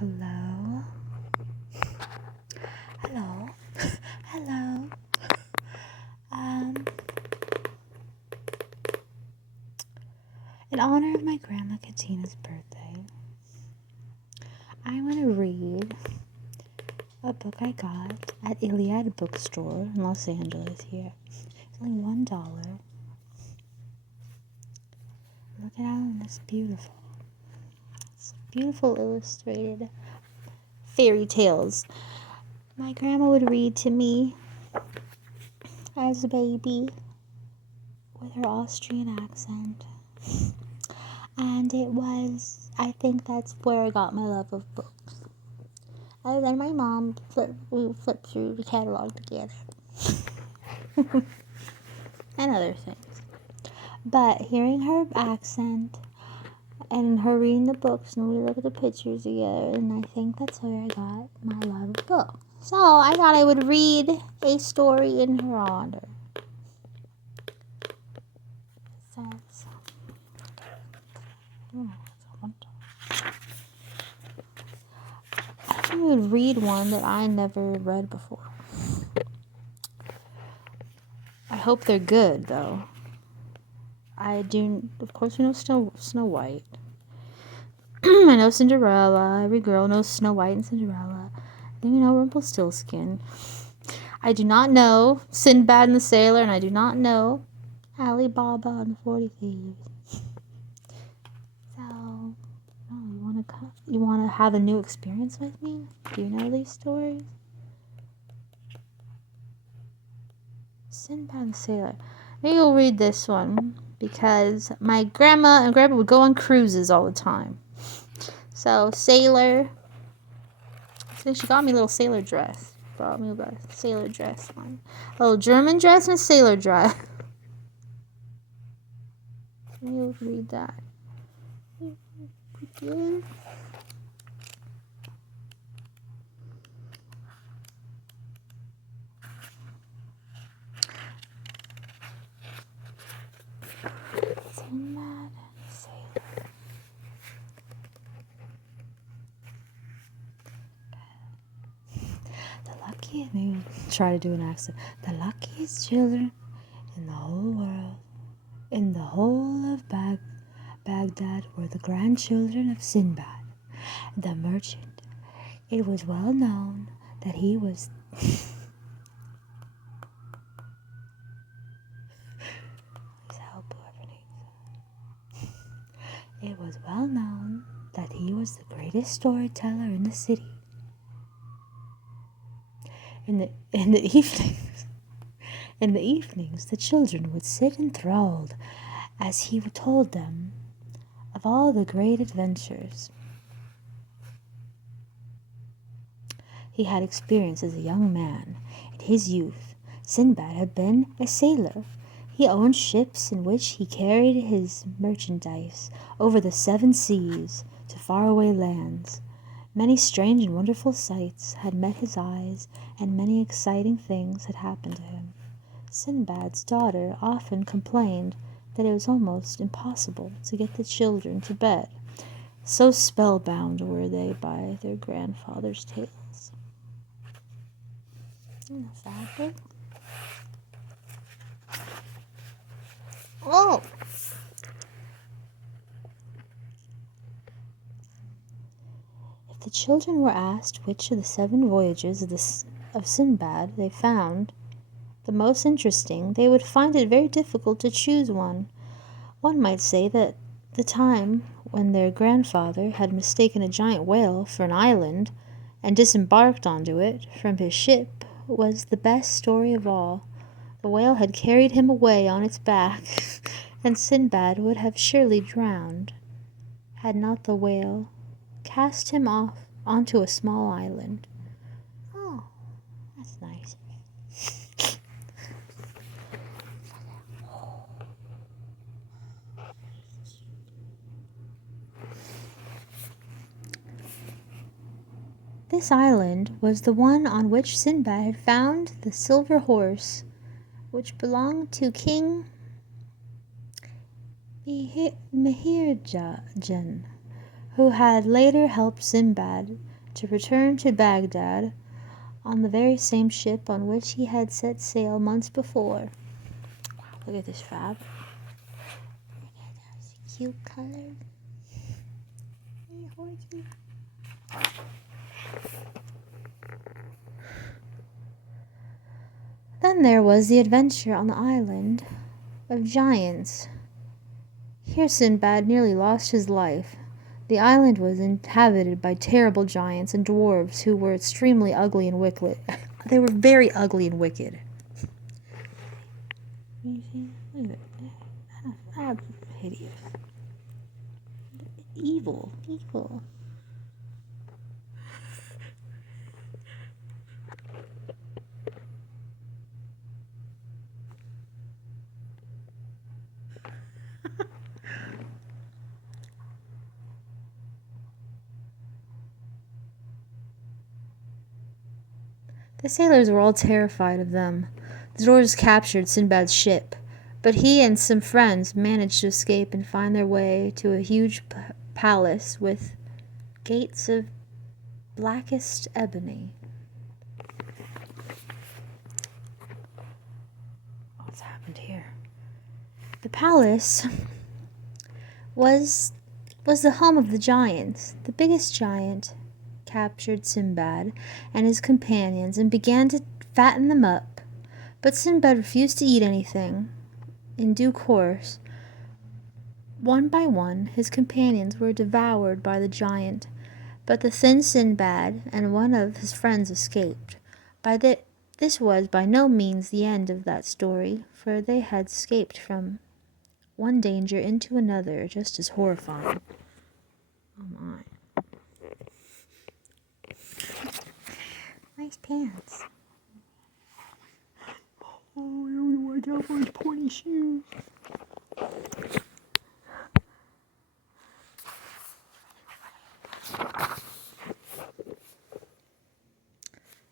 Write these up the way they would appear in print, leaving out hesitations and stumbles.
Hello? Hello? Hello? In honor of my grandma Catena's birthday, I want to read a book I got at Iliad Bookstore in Los Angeles here. It's only $1. Look at how it's beautiful. It's beautiful illustrated fairy tales my grandma would read to me as a baby with her Austrian accent. And I think that's where I got my love of books. And then my mom we flipped through the catalog together. And other things. But hearing her accent and her reading the books, and we look at the pictures together, and I think that's where I got my love of books. So I thought I would read a story in her honor. It says, I think I would read one that I never read before. I hope they're good, though. Of course, we know Snow White. I know Cinderella. Every girl knows Snow White and Cinderella. Then we know Rumpelstiltskin. I do not know Sinbad and the Sailor, and I do not know Ali Baba and the 40 Thieves. So, you want to have a new experience with me? Do you know these stories? Sinbad and the Sailor. Maybe you'll read this one because my grandma and grandpa would go on cruises all the time. So, sailor. So she got me a little sailor dress. Brought me a sailor dress one. A little German dress and a sailor dress. You'll read that. Good. Sinbad Sailor. Maybe we'll try to do an accent. The luckiest children in the whole world, in the whole of Baghdad, were the grandchildren of Sinbad, the merchant. It was well known that he was It was well known that he was the greatest storyteller in the city. In the evenings, the children would sit enthralled as he told them of all the great adventures he had experienced as a young man. In his youth, Sinbad had been a sailor. He owned ships in which he carried his merchandise over the 7 seas to faraway lands. Many strange and wonderful sights had met his eyes, and many exciting things had happened to him. Sinbad's daughter often complained that it was almost impossible to get the children to bed. So spellbound were they by their grandfather's tales. Isn't that sad? Oh! If the children were asked which of the 7 voyages of Sinbad they found the most interesting, they would find it very difficult to choose one. One might say that the time when their grandfather had mistaken a giant whale for an island and disembarked onto it from his ship was the best story of all. The whale had carried him away on its back, and Sinbad would have surely drowned had not the whale cast him off onto a small island. Oh, that's nice. This island was the one on which Sinbad had found the silver horse, which belonged to King Mihirjan, who had later helped Sinbad to return to Baghdad on the very same ship on which he had set sail months before. Wow, look at this fab. Look at those cute colors. Then there was the adventure on the island of giants. Here Sinbad nearly lost his life. The island was inhabited by terrible giants and dwarves who were extremely ugly and wicked. They were very ugly and wicked. Look at it. Hideous. Evil. The sailors were all terrified of them. The dwarves captured Sinbad's ship, but he and some friends managed to escape and find their way to a huge palace with gates of blackest ebony. What's happened here? The palace was the home of the giants. The biggest giant captured Sinbad and his companions and began to fatten them up. But Sinbad refused to eat anything. In due course, one by one, his companions were devoured by the giant, but the thin Sinbad and one of his friends escaped. This was by no means the end of that story, for they had escaped from one danger into another just as horrifying. Oh my. Nice pants. Oh, I don't watch out for his pointy shoes.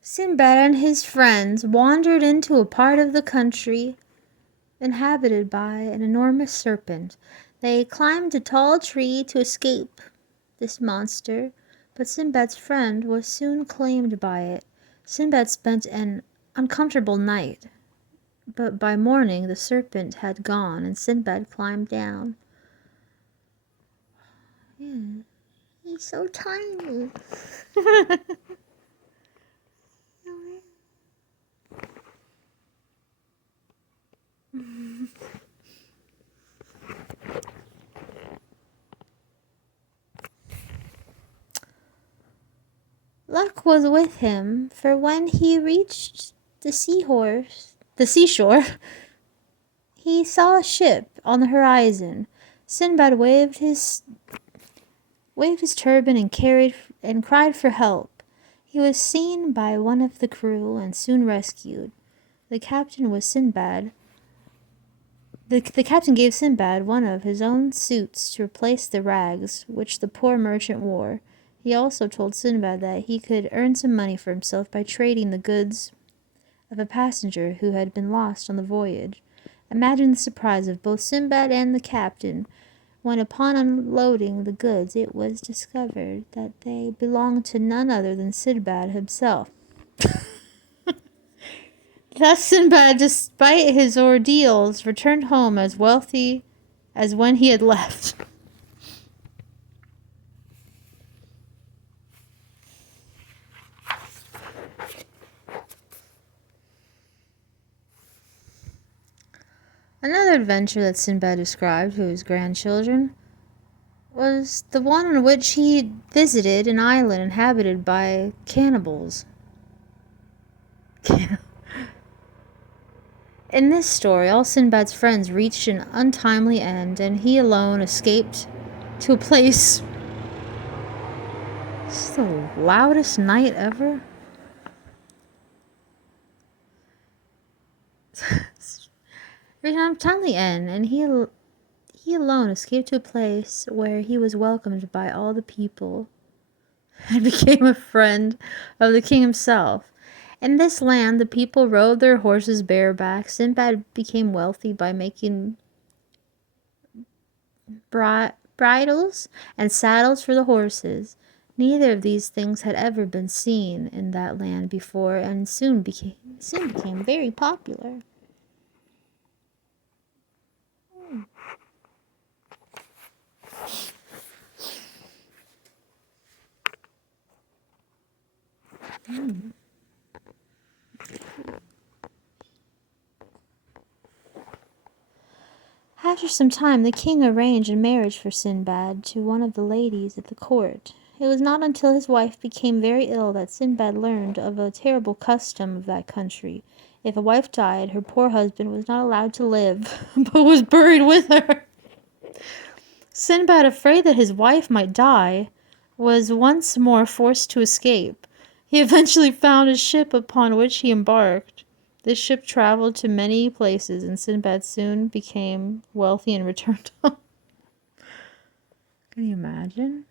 Sinbad and his friends wandered into a part of the country inhabited by an enormous serpent. They climbed a tall tree to escape this monster, but Sinbad's friend was soon claimed by it. Sinbad spent an uncomfortable night, but by morning the serpent had gone and Sinbad climbed down. Yeah, he's so tiny. Luck was with him, for when he reached the seashore, he saw a ship on the horizon. Sinbad waved his turban and cried for help. He was seen by one of the crew and soon rescued. The captain was Sinbad. The captain gave Sinbad one of his own suits to replace the rags which the poor merchant wore. He also told Sinbad that he could earn some money for himself by trading the goods of a passenger who had been lost on the voyage. Imagine the surprise of both Sinbad and the captain when, upon unloading the goods, it was discovered that they belonged to none other than Sinbad himself. Thus Sinbad, despite his ordeals, returned home as wealthy as when he had left. Another adventure that Sinbad described to his grandchildren was the one in which he visited an island inhabited by cannibals. In this story, all Sinbad's friends reached an untimely end, and he alone escaped to a place. This is the loudest night ever. Reached an untimely end, and he alone escaped to a place where he was welcomed by all the people and became a friend of the king himself. In this land, the people rode their horses bareback. Sinbad became wealthy by making bright bridles and saddles for the horses. Neither of these things had ever been seen in that land before, and soon became very popular. After some time, the king arranged a marriage for Sinbad to one of the ladies at the court. It was not until his wife became very ill that Sinbad learned of a terrible custom of that country. If a wife died, her poor husband was not allowed to live, but was buried with her. Sinbad, afraid that his wife might die, was once more forced to escape. He eventually found a ship upon which he embarked. This ship traveled to many places, and Sinbad soon became wealthy and returned home. Can you imagine?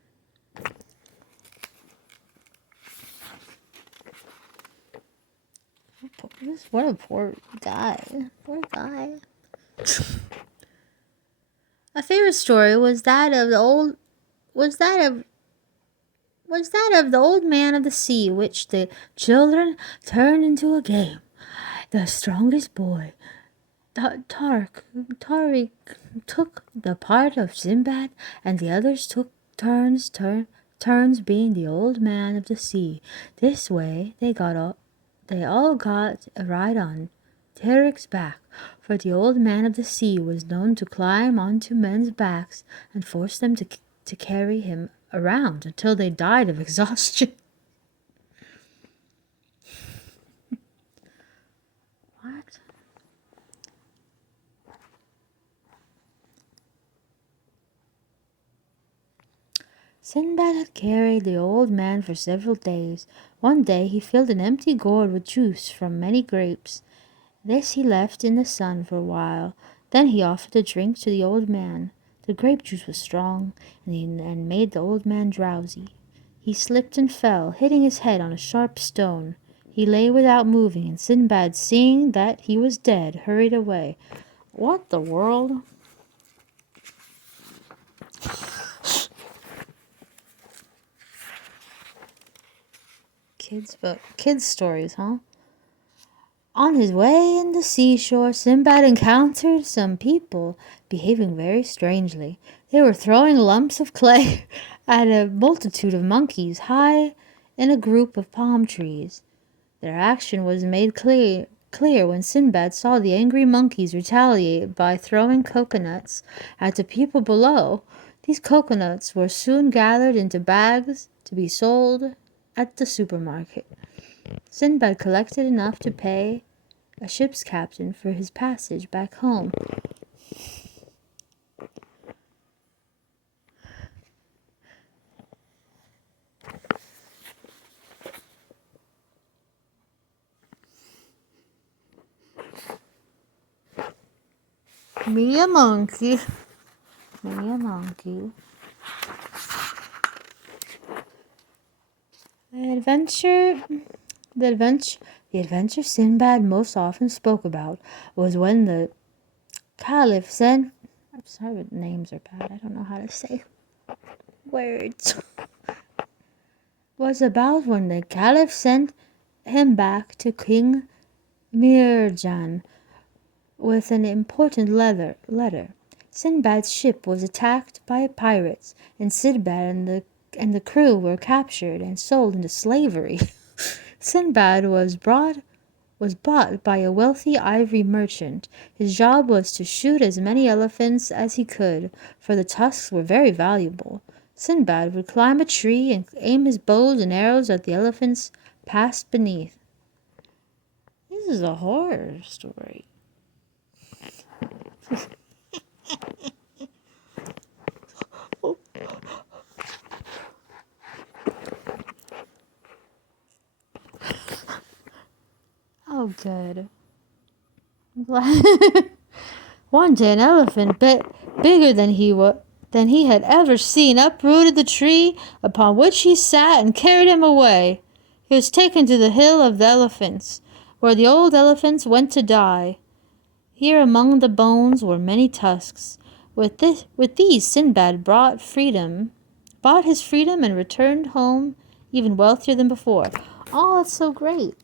What a poor guy. Poor guy. A favorite story was that of the old man of the sea, which the children turned into a game. The strongest boy, Tariq, took the part of Sinbad, and the others took turns being the old man of the sea. This way they all got a ride on Tariq's back, for the old man of the sea was known to climb onto men's backs and force them to carry him around until they died of exhaustion. What? Sinbad had carried the old man for several days. One day he filled an empty gourd with juice from many grapes. This he left in the sun for a while. Then he offered the drink to the old man. The grape juice was strong and made the old man drowsy. He slipped and fell, hitting his head on a sharp stone. He lay without moving, and Sinbad, seeing that he was dead, hurried away. What the world? Kids stories, huh? On his way in the seashore, Sinbad encountered some people behaving very strangely. They were throwing lumps of clay at a multitude of monkeys high in a group of palm trees. Their action was made clear when Sinbad saw the angry monkeys retaliate by throwing coconuts at the people below. These coconuts were soon gathered into bags to be sold at the supermarket. Sinbad collected enough to pay a ship's captain for his passage back home. Me a monkey. The adventure Sinbad most often spoke about was when the Caliph sent... I'm sorry, but names are bad. I don't know how to say words. Was about when the Caliph sent him back to King Mirjan with an important letter. Sinbad's ship was attacked by pirates, and Sinbad and the crew were captured and sold into slavery. Sinbad was bought by a wealthy ivory merchant. His job was to shoot as many elephants as he could, for the tusks were very valuable. Sinbad would climb a tree and aim his bows and arrows at the elephants passed beneath. This is a horror story. Oh, good. One day, an elephant, bigger than he had ever seen, uprooted the tree upon which he sat and carried him away. He was taken to the hill of the elephants, where the old elephants went to die. Here among the bones were many tusks, With these, Sinbad bought his freedom, and returned home even wealthier than before. Oh, that's so great.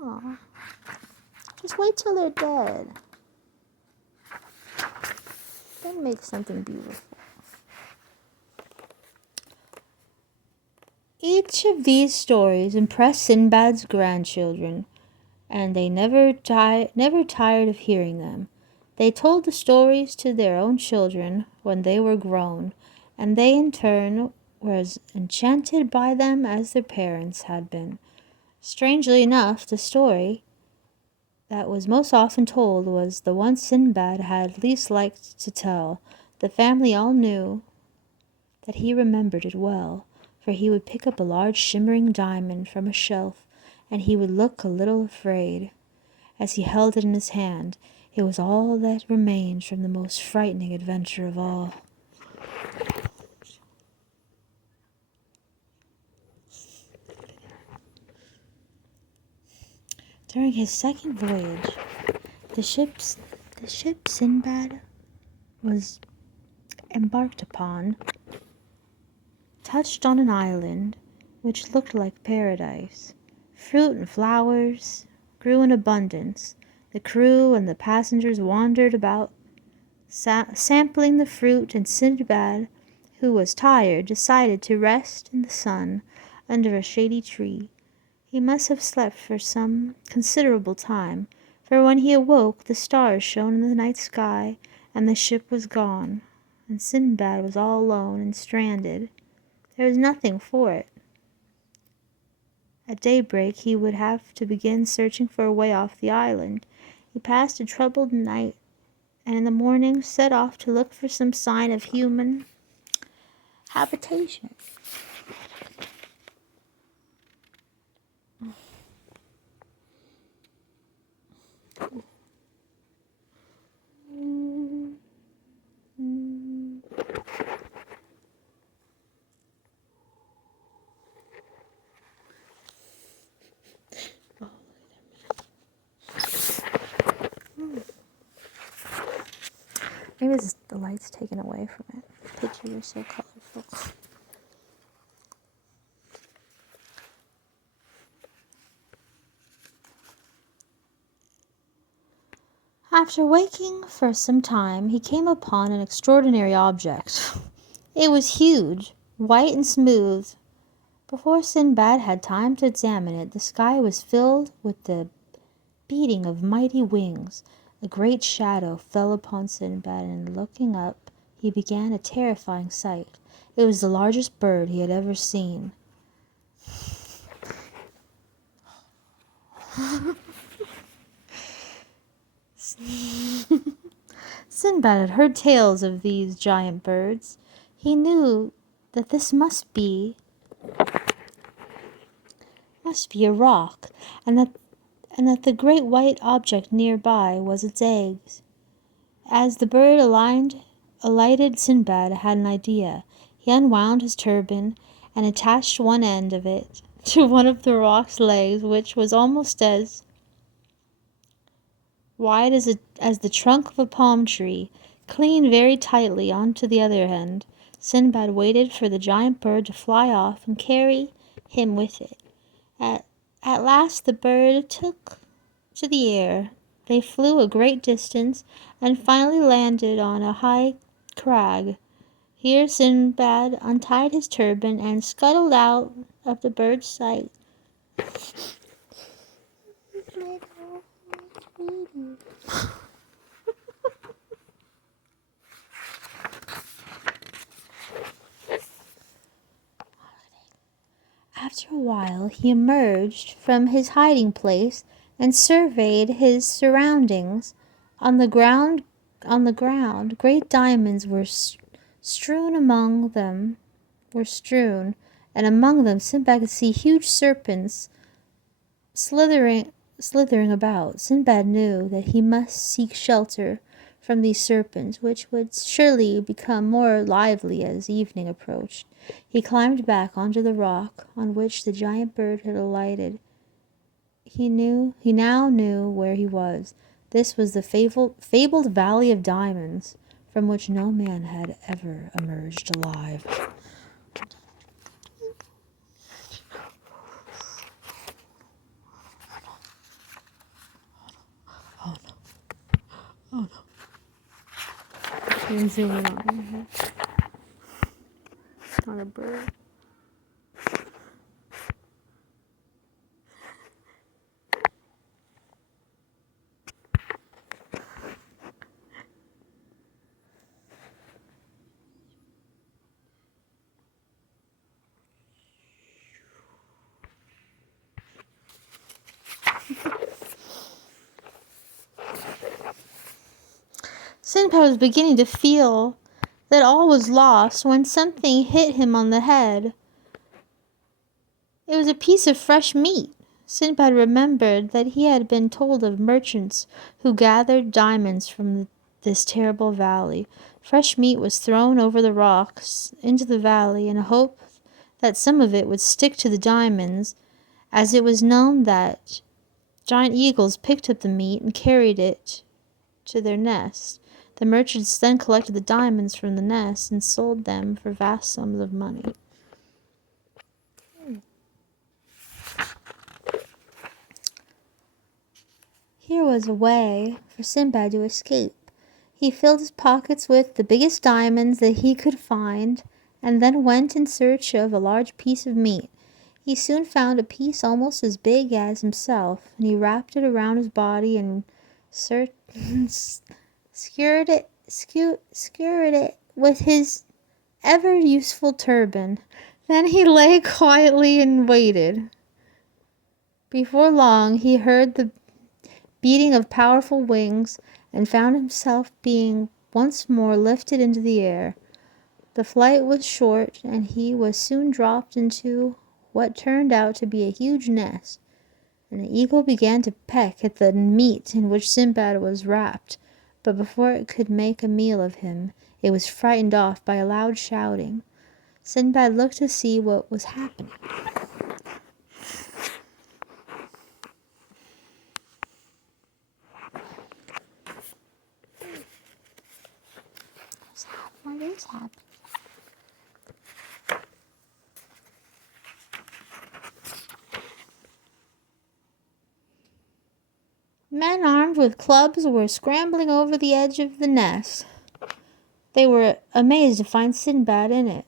Aw. Just wait till they're dead. Then make something beautiful. Each of these stories impressed Sinbad's grandchildren, and they never tired of hearing them. They told the stories to their own children when they were grown, and they in turn were as enchanted by them as their parents had been. Strangely enough, the story that was most often told was the one Sinbad had least liked to tell. The family all knew that he remembered it well, for he would pick up a large shimmering diamond from a shelf, and he would look a little afraid as he held it in his hand. It was all that remained from the most frightening adventure of all. During his second voyage, the ship Sinbad was embarked upon touched on an island which looked like paradise. Fruit and flowers grew in abundance. The crew and the passengers wandered about, sampling the fruit, and Sinbad, who was tired, decided to rest in the sun under a shady tree. He must have slept for some considerable time, for when he awoke the stars shone in the night sky, and the ship was gone, and Sinbad was all alone and stranded. There was nothing for it. At daybreak he would have to begin searching for a way off the island. He passed a troubled night, and in the morning set off to look for some sign of human habitation. Maybe the light's taken away from it. The pictures are so colorful. After waking for some time, he came upon an extraordinary object. It was huge, white and smooth. Before Sinbad had time to examine it, the sky was filled with the beating of mighty wings. A great shadow fell upon Sinbad, and looking up, he began a terrifying sight. It was the largest bird he had ever seen. Sinbad had heard tales of these giant birds. He knew that this must be a rock, and that the great white object nearby was its eggs. As the bird alighted, Sinbad had an idea. He unwound his turban and attached one end of it to one of the rock's legs, which was almost as wide as the trunk of a palm tree, clinging very tightly onto the other end. Sinbad waited for the giant bird to fly off and carry him with it. At last the bird took to the air. They flew a great distance and finally landed on a high crag. Here Sinbad untied his turban and scuttled out of the bird's sight. After a while he emerged from his hiding place and surveyed his surroundings. On the ground, great diamonds were strewn, and among them Sinbad could see huge serpents slithering about. Sinbad knew that he must seek shelter from these serpents, which would surely become more lively as evening approached. He climbed back onto the rock on which the giant bird had alighted. He now knew where he was. This was the fabled Valley of Diamonds, from which no man had ever emerged alive. Oh no. Oh no. You can zoom in on it. It's not a bird. Sinbad was beginning to feel that all was lost when something hit him on the head. It was a piece of fresh meat. Sinbad remembered that he had been told of merchants who gathered diamonds from this terrible valley. Fresh meat was thrown over the rocks into the valley in a hope that some of it would stick to the diamonds, as it was known that giant eagles picked up the meat and carried it to their nest. The merchants then collected the diamonds from the nest and sold them for vast sums of money. Here was a way for Sinbad to escape. He filled his pockets with the biggest diamonds that he could find, and then went in search of a large piece of meat. He soon found a piece almost as big as himself, and he wrapped it around his body and skewered it with his ever useful turban. Then he lay quietly and waited. Before long he heard the beating of powerful wings and found himself being once more lifted into the air. The flight was short, and he was soon dropped into what turned out to be a huge nest, and the eagle began to peck at the meat in which Sinbad was wrapped, but before it could make a meal of him, it was frightened off by a loud shouting. Sinbad looked to see what was happening. What is happening? Men armed with clubs were scrambling over the edge of the nest. They were amazed to find Sinbad in it.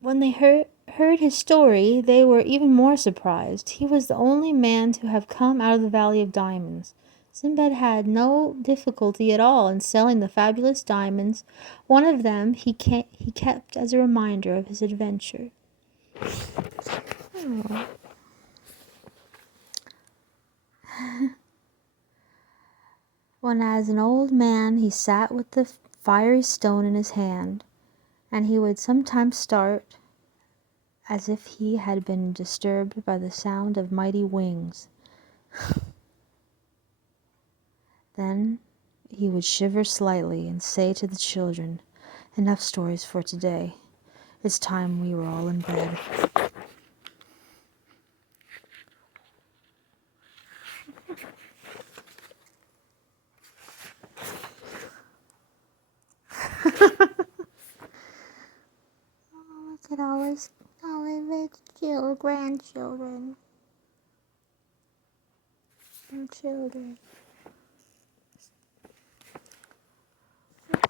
When they heard his story, they were even more surprised. He was the only man to have come out of the Valley of Diamonds. Sinbad had no difficulty at all in selling the fabulous diamonds. One of them he kept as a reminder of his adventure. Oh. When as an old man he sat with the fiery stone in his hand, and he would sometimes start as if he had been disturbed by the sound of mighty wings. Then he would shiver slightly and say to the children, "Enough stories for today. It's time we were all in bed." Look at all his grandchildren and children.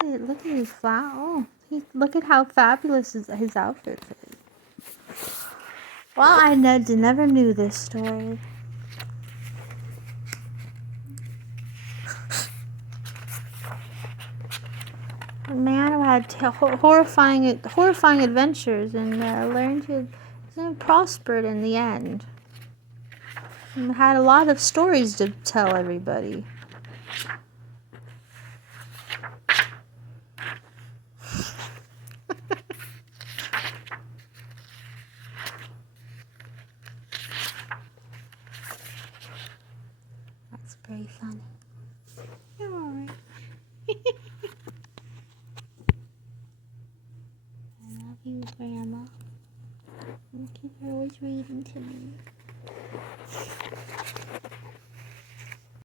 Look at his flower. Oh, look at how fabulous his outfit is. Well, I never knew this story. A man who had horrifying adventures and learned to prospered in the end. And had a lot of stories to tell everybody. That's very funny. You're alright. I love you, Grandma. Thank you for always reading to me.